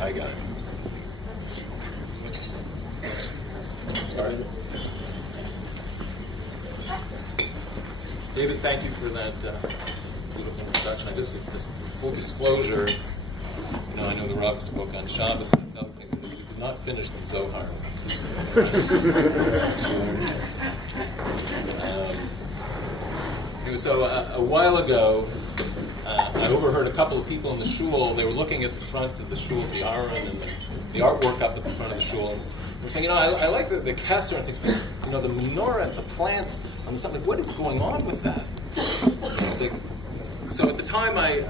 I got it. Sorry. David, thank you for that beautiful introduction. Just full disclosure, I know the Rav spoke on Shabbos and other things, but we did not finish the Zohar. So a while ago, I overheard a couple of people in the shul. They were looking at the front of the shul, the aron, and the artwork up at the front of the shul. And they were saying, I like the kesser and things, but the menorah and the plants. I'm just like, what is going on with that? So at the time, I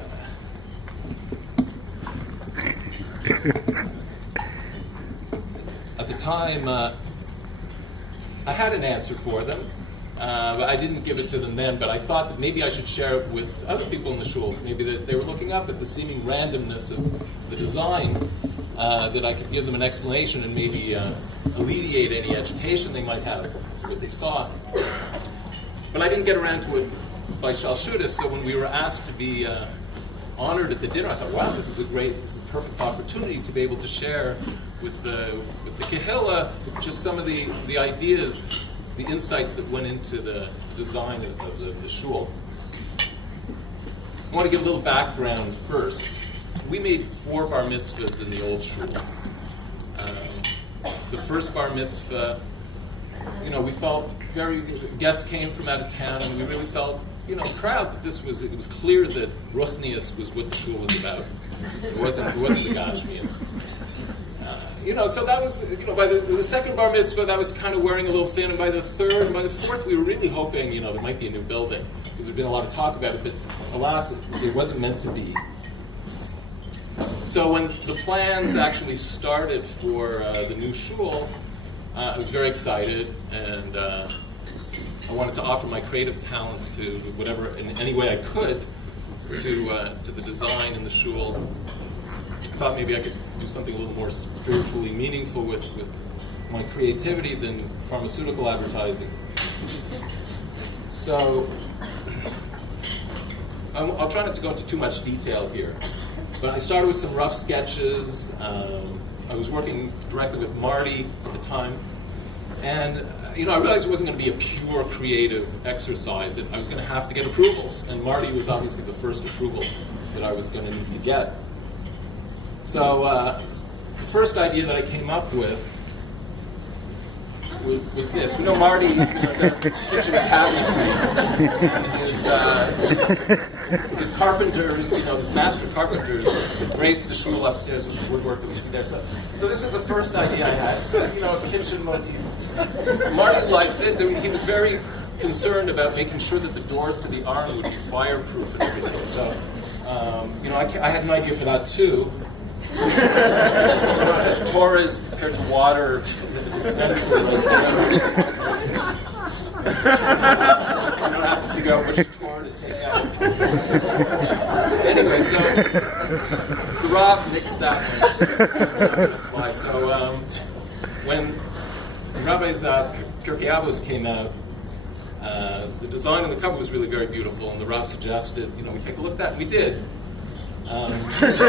had an answer for them. But I didn't give it to them then, but I thought that maybe I should share it with other people in the shul. Maybe that they were looking up at the seeming randomness of the design, that I could give them an explanation and maybe alleviate any agitation they might have with what they saw. But I didn't get around to it by Shalshudas, so when we were asked to be honored at the dinner, I thought, wow, this is a perfect opportunity to be able to share with the Kehillah just some of the ideas, the insights that went into the design of the shul. I want to give a little background first. We made 4 bar mitzvahs in the old shul. The first bar mitzvah, we felt guests came from out of town, and we really felt, proud that it was clear that Ruchnius was what the shul was about. It wasn't the Gashmias. So that was, by the second bar mitzvah, that was kind of wearing a little thin, and by the third and by the fourth, we were really hoping, there might be a new building, because there'd been a lot of talk about it, but alas, it wasn't meant to be. So when the plans actually started for the new shul, I was very excited, and I wanted to offer my creative talents to whatever, in any way I could, to the design in the shul. I thought maybe I could do something a little more spiritually meaningful with my creativity than pharmaceutical advertising. So I'll try not to go into too much detail here, but I started with some rough sketches. I was working directly with Marty at the time, and I realized it wasn't going to be a pure creative exercise, that I was going to have to get approvals, and Marty was obviously the first approval that I was going to need to get. So the first idea that I came up with was this. Marty does kitchen cabinetry. His carpenters, his master carpenters, graced the shul upstairs with the woodwork that we see there. So this was the first idea I had. So, a kitchen motif. Marty liked it. He was very concerned about making sure that the doors to the aron would be fireproof and everything. So, I had an idea for that too. Torahs compared to water, essentially like you don't have to figure out which Torah to take out. Anyway, so the Rav nixed that one. So when the Rabbi's Pirkei Avos came out, the design on the cover was really very beautiful, and the Rav suggested, we take a look at that, and we did. It's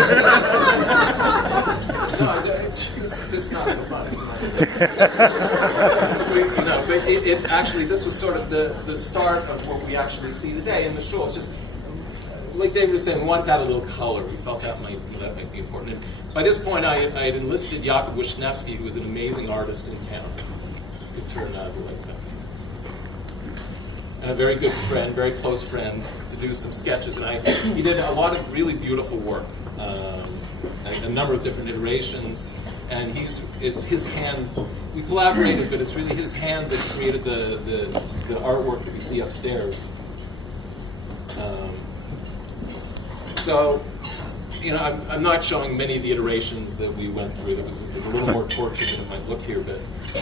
not so funny. But it actually, this was sort of the start of what we actually see today in the shul. It's just, like David was saying, we wanted to add a little color. We felt that might be important. And by this point, I had enlisted Yaakov Wisniewski, who was an amazing artist in town. Could turn the lights back. And a very good friend, very close friend, to do some sketches. And he did a lot of really beautiful work, a number of different iterations. And it's his hand. We collaborated, but it's really his hand that created the artwork that we see upstairs. So I'm not showing many of the iterations that we went through. That was a little more tortured than it might look here, but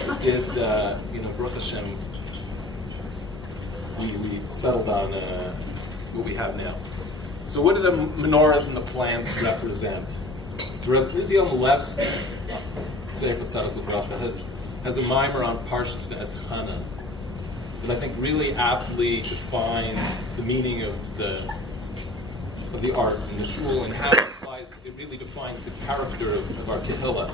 we did, Baruch Hashem, we settled on what we have now. So what do the menorahs and the plants represent? So Reb Uziel Milevsky, Sefer Tzadok L'Bracha, has a mimer on Parshas Ve'eschana that I think really aptly define the meaning of the art in the shul and how it really defines the character of our kehillah.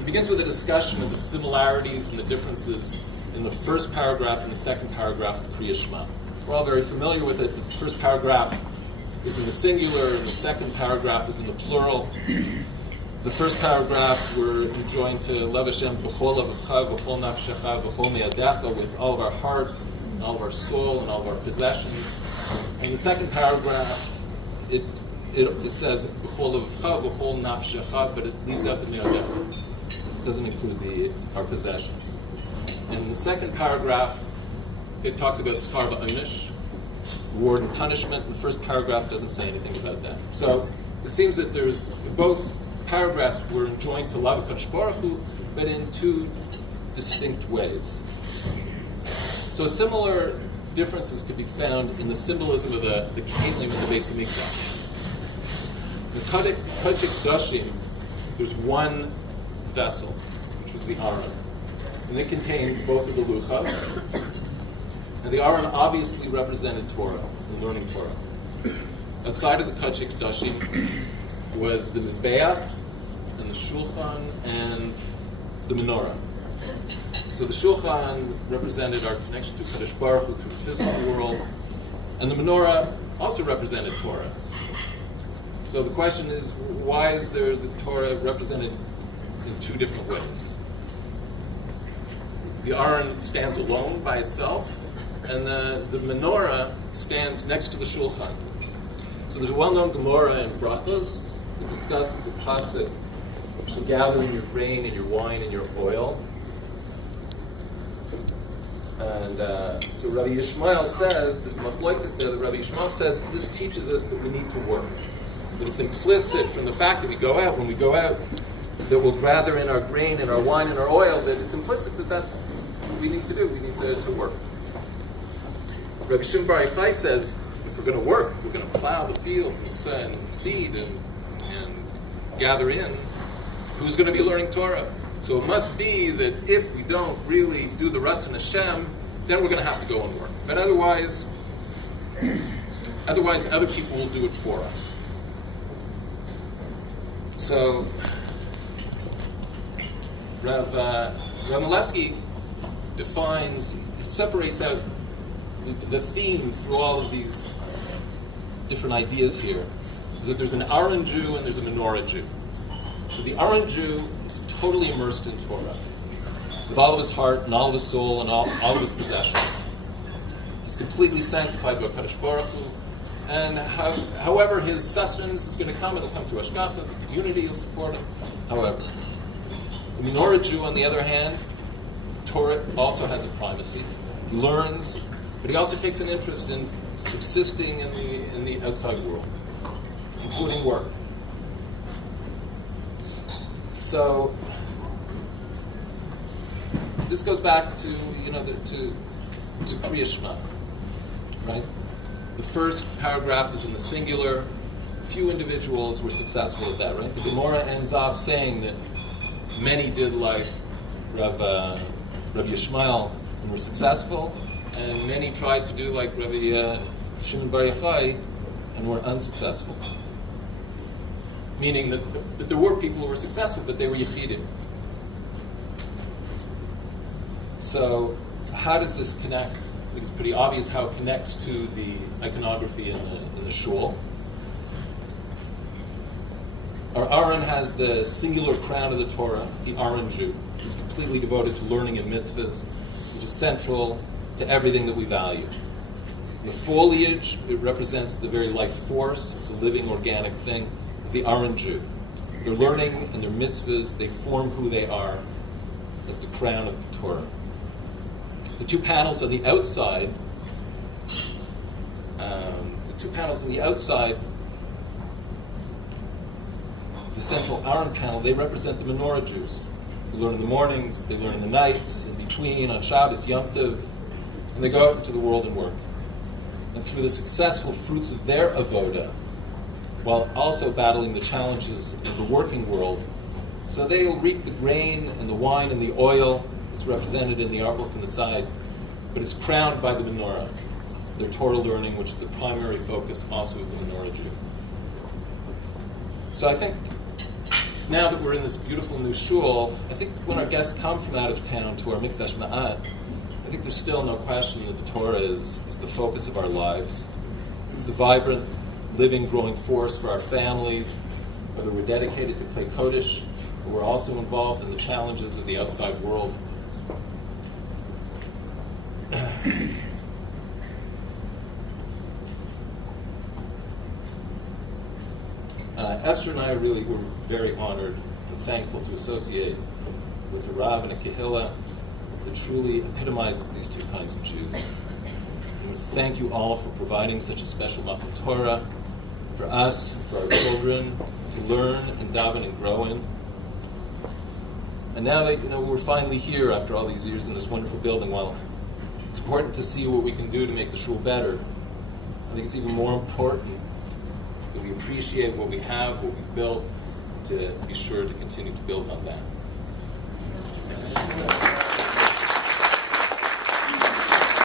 It begins with a discussion of the similarities and the differences in the first paragraph and the second paragraph of Kriya Shema. We're all very familiar with it. The first paragraph is in the singular, and the second paragraph is in the plural. The first paragraph, we're enjoined to Lev Hashem b'chol avavcha, b'chol nafshecha, b'chol me'adecha, with all of our heart, and all of our soul, and all of our possessions. And the second paragraph, it says b'chol avavcha, b'chol nafshecha, but it leaves out the me'adecha. It doesn't include our possessions. And in the second paragraph, it talks about schar v'onish, reward and punishment. The first paragraph doesn't say anything about that. So it seems that there's both paragraphs were enjoined to love HaKadosh Baruch Hu, but in two distinct ways. So similar differences could be found in the symbolism of the kelim in the Beis Hamikdash. The Kodshei Kodashim, there's one vessel, which was the aron, and it contained both of the luchos. And the aron obviously represented Torah, and learning Torah. Outside of the Kodshei Kodashim was the Mizbeach, and the Shulchan, and the Menorah. So the Shulchan represented our connection to Kadosh Baruch Hu through the physical world, and the Menorah also represented Torah. So the question is, why is there the Torah represented in two different ways? The aron stands alone by itself, and the menorah stands next to the shulchan. So there's a well-known Gemara in Brachos that discusses the pasuk, you shall gather in your grain and your wine and your oil. And so Rabbi Yishmael says, there's machlokes there, that Rabbi Yishmael says that this teaches us that we need to work. That it's implicit from the fact that when we go out, that we'll gather in our grain and our wine and our oil, that it's implicit that that's what we need to do. We need to work. Rabbi Shimon Bar Yochai says, if we're going to work, we're going to plow the fields and seed and gather in, who's going to be learning Torah? So it must be that if we don't really do the Ratzon Hashem, then we're going to have to go and work. But otherwise other people will do it for us. So Rav Milevsky separates out the theme through all of these different ideas here, is that there's an aron Jew and there's a menorah Jew. So the aron Jew is totally immersed in Torah, with all of his heart and all of his soul and all of his possessions. He's completely sanctified by Kadosh Baruch Hu, and however his sustenance is going to come, it'll come through Hashgacha, the community will support him. However, the menorah Jew, on the other hand, Torah also has a primacy. He learns, but he also takes an interest in subsisting in the outside world, including work. So this goes back to to Kriya Shema, right? The first paragraph is in the singular. Few individuals were successful at that, right? The Gemara ends off saying that many did like Rabbi Yishmael and were successful, and many tried to do like Rabbi Shimon Bar Yochai and were unsuccessful. Meaning that there were people who were successful, but they were Yechidim. So how does this connect? It's pretty obvious how it connects to the iconography in the shul. Our aron has the singular crown of the Torah, the aron Jew, who's completely devoted to learning and mitzvahs, which is central to everything that we value. The foliage, it represents the very life force. It's a living, organic thing. The aron Jew, their learning and their mitzvahs, they form who they are as the crown of the Torah. The two panels on the outside, the central aron panel, they represent the menorah Jews. They learn in the mornings, they learn in the nights, in between, on Shabbos, Yom Tov, and they go out into the world and work. And through the successful fruits of their avoda, while also battling the challenges of the working world, so they'll reap the grain and the wine and the oil. It's represented in the artwork on the side, but it's crowned by the menorah, their Torah learning, which is the primary focus also of the menorah Jew. So I think now that we're in this beautiful new shul, I think when our guests come from out of town to our Mikdash Ma'at, I think there's still no question that the Torah is the focus of our lives. It's the vibrant, living, growing force for our families, whether we're dedicated to Klei Kodesh, or we're also involved in the challenges of the outside world. Esther and I really were very honored and thankful to associate with a Rav and a Kehillah that truly epitomizes these two kinds of Jews. And we thank you all for providing such a special Matan Torah for us, for our children, to learn and daven and grow in. And now that we're finally here after all these years in this wonderful building, well, it's important to see what we can do to make the shul better. I think it's even more important that we appreciate what we have, what we've built, to be sure to continue to build on that.